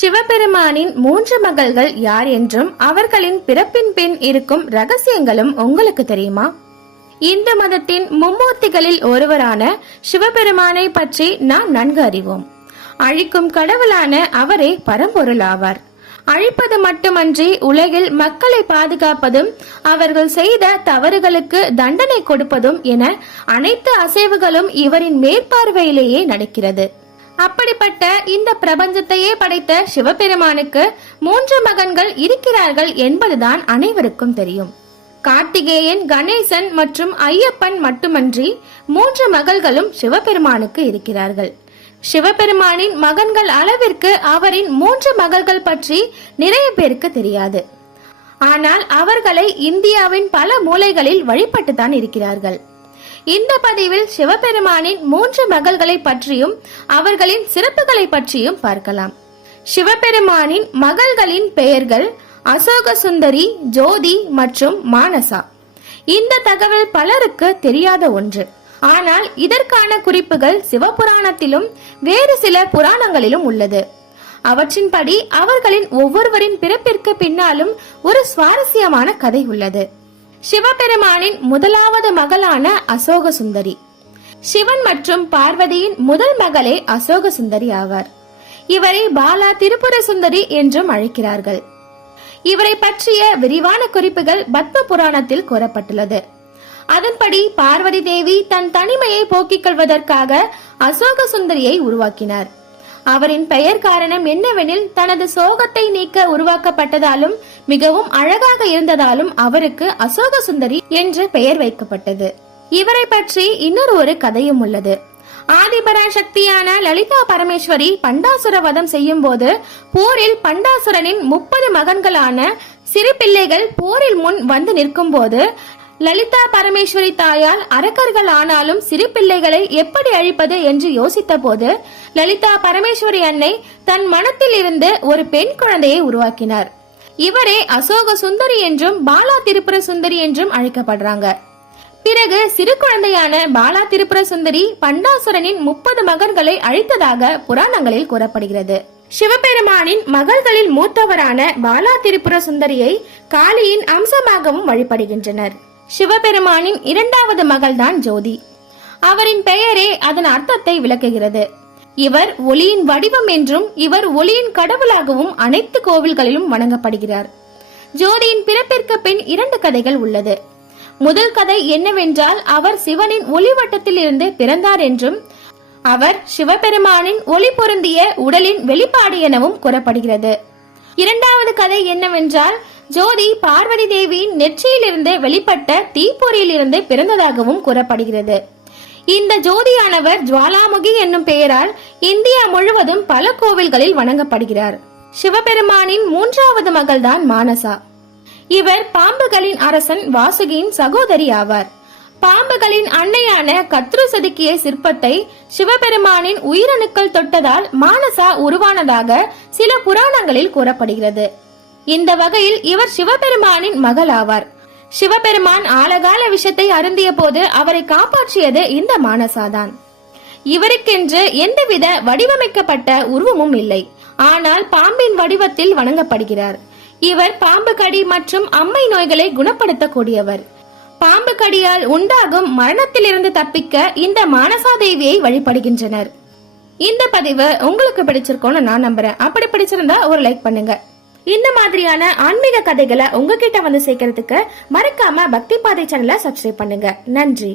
சிவபெருமானின் மூன்று மகள்கள் யார் என்றும் அவர்களின் பிறப்பின் பின் இருக்கும் ரகசியங்களும் உங்களுக்கு தெரியுமா? இந்து மதத்தின் மும்மூர்த்திகளில் ஒருவரான சிவபெருமானை பற்றி நாம் நன்கு அறிவோம். அழிக்கும் கடவுளான அவரே பரம்பொருள் ஆவார் அழிப்பது மட்டுமன்றி உலகில் மக்களை பாதுகாப்பதும் அவர்கள் செய்த தவறுகளுக்கு தண்டனை கொடுப்பதும் என அனைத்து அசைவுகளும் இவரின் மேற்பார்வையிலேயே நடக்கிறது. அப்படிப்பட்ட இந்த பிரபஞ்சத்தையே படைத்த சிவபெருமானுக்கு மூன்று மகன்கள் இருக்கிறார்கள் என்பதுதான் அனைவருக்கும் தெரியும். கார்த்திகேயன் கணேசன் மற்றும் ஐயப்பன் மட்டுமன்றி மூன்று மகள்களும் சிவபெருமானுக்கு இருக்கிறார்கள். சிவபெருமானின் மகன்கள் அளவிற்கு அவரின் மூன்று மகள்கள் பற்றி நிறைய பேருக்கு தெரியாது. ஆனால் அவர்களை இந்தியாவின் பல மூலைகளில் வழிபட்டுதான் இருக்கிறார்கள். இந்த பதிவில் சிவபெருமானின் மூன்று மகள்களை பற்றியும் அவர்களின் சிறப்புகளை பற்றியும் பார்க்கலாம். சிவபெருமானின் மகள்களின் பெயர்கள் அசோக சுந்தரி ஜோதி மற்றும் மானசா. இந்த தகவல் பலருக்கு தெரியாத ஒன்று. ஆனால் இதற்கான குறிப்புகள் சிவபுராணத்திலும் வேறு சில புராணங்களிலும் உள்ளது. அவற்றின்படி அவர்களின் ஒவ்வொருவரின் பிறப்பிற்கு பின்னாலும் ஒரு சுவாரஸ்யமான கதை உள்ளது. சிவபெருமானின் முதலாவது மகளான அசோக சுந்தரி சிவன் மற்றும் பார்வதியின் முதல் மகளே அசோக சுந்தரி ஆவார். இவரை பாலா திரிபுர சுந்தரி என்றும் அழைக்கிறார்கள். இவரை பற்றிய விரிவான குறிப்புகள் பத்ம புராணத்தில் கூறப்பட்டுள்ளது. அதன்படி பார்வதி தேவி தன் தனிமையை போக்கிக் கொள்வதற்காக அசோக சுந்தரியை உருவாக்கினார். அவரின் பெயர் காரணம் என்னவெனில் தனது சோகத்தை நீக்க உருவாக்கப்பட்டதாலும் மிகவும் அழகாக இருந்ததாலும் அவருக்கு அசோக சுந்தரி என்று பெயர் வைக்கப்பட்டது. இவரை பற்றி இன்னொரு ஒரு கதையும் உள்ளது. ஆதிபராசக்தியான லலிதா பரமேஸ்வரி பண்டாசுர வதம் செய்யும் போது போரில் பண்டாசுரனின் முப்பது மகன்களான சிறு பிள்ளைகள் போரில் முன் வந்து நிற்கும் போது லலிதா பரமேஸ்வரி தாயால் அரக்கர்கள் ஆனாலும் சிறு பிள்ளைகளை எப்படி அழிப்பது என்று யோசித்த போது லலிதா பரமேஸ்வரி அன்னை தன் மனத்தில் இருந்து ஒரு பெண் குழந்தையை உருவாக்கினார். இவரே அசோக சுந்தரி என்றும் பாலா திரிபுர சுந்தரி என்றும் அழைக்கப்படுறாங்க. பிறகு சிறு குழந்தையான பாலா திரிபுர சுந்தரி பண்டாசுரனின் முப்பது மகன்களை அழித்ததாக புராணங்களில் கூறப்படுகிறது. சிவபெருமானின் மகள்களில் மூத்தவரான பாலா திரிபுர சுந்தரியை காளியின் அம்சமாகவும் வழிபடுகின்றனர். சிவபெருமானின் இரண்டாவது மகள்தான் ஜோதி. அவரின் பெயரே அதன் அர்த்தத்தை விளக்குகிறது. இவர் ஒளியின் வடிவம் என்றும் இவர் ஒளியின் கடவுளாகவும் அனைத்து கோவில்களிலும் வணங்கப்படுகிறார். ஜோதியின் பிறப்பிற்கு பின் இரண்டு கதைகள் உள்ளது. முதல் கதை என்னவென்றால் அவர் சிவனின் ஒளிவட்டத்தில் இருந்து பிறந்தார் என்றும் அவர் சிவபெருமானின் ஒளி பொருந்திய உடலின் வெளிப்பாடு எனவும் கூறப்படுகிறது. இரண்டாவது கதை என்னவென்றால் ஜோதி பார்வதி தேவியின் நெற்றியிலிருந்து வெளிப்பட்ட தீப்பொறியிலிருந்து பிறந்ததாகவும் கூறப்படுகிறது. இந்த ஜோதியானவர் ஜுவாலாமுகி என்னும் பெயரால் இந்தியா முழுவதும் பல கோவில்களில் வணங்கப்படுகிறார். சிவபெருமானின் மூன்றாவது மகள்தான் மானசா. இவர் பாம்புகளின் அரசன் வாசுகியின் சகோதரி ஆவார். பாம்புகளின் அன்னையான கத்ரு செதுக்கிய சிற்பத்தை சிவபெருமானின் உயிரணுக்கள் தொட்டதால் மானசா உருவானதாக சில புராணங்களில் கூறப்படுகிறது. இந்த வகையில் இவர் சிவபெருமானின் மகள் ஆவார் சிவபெருமான் ஆழகால விஷத்தை அருந்திய போது அவரை காப்பாற்றியது இந்த மானசாதான். இவருக்கென்று எந்தவித வடிவமைக்கப்பட்ட உருவமும் இல்லை. ஆனால் பாம்பின் வடிவத்தில் வணங்கப்படுகிறார். இவர் பாம்பு கடி மற்றும் அம்மை நோய்களை குணப்படுத்தக்கூடியவர். பாம்பு கடியால் உண்டாகும் மரணத்திலிருந்து தப்பிக்க இந்த மானசா தேவியை வழிபடுகின்றனர். இந்த பதிவு உங்களுக்கு பிடிச்சிருக்கோன்னு நான் நம்புறேன். அப்படி பிடிச்சிருந்தா ஒரு லைக் பண்ணுங்க. இந்த மாதிரியான ஆன்மீக கதைகளை உங்ககிட்ட வந்து சேர்க்கறதுக்கு மறக்காம பக்தி பாதை சேனலை சப்ஸ்கிரைப் பண்ணுங்க. நன்றி.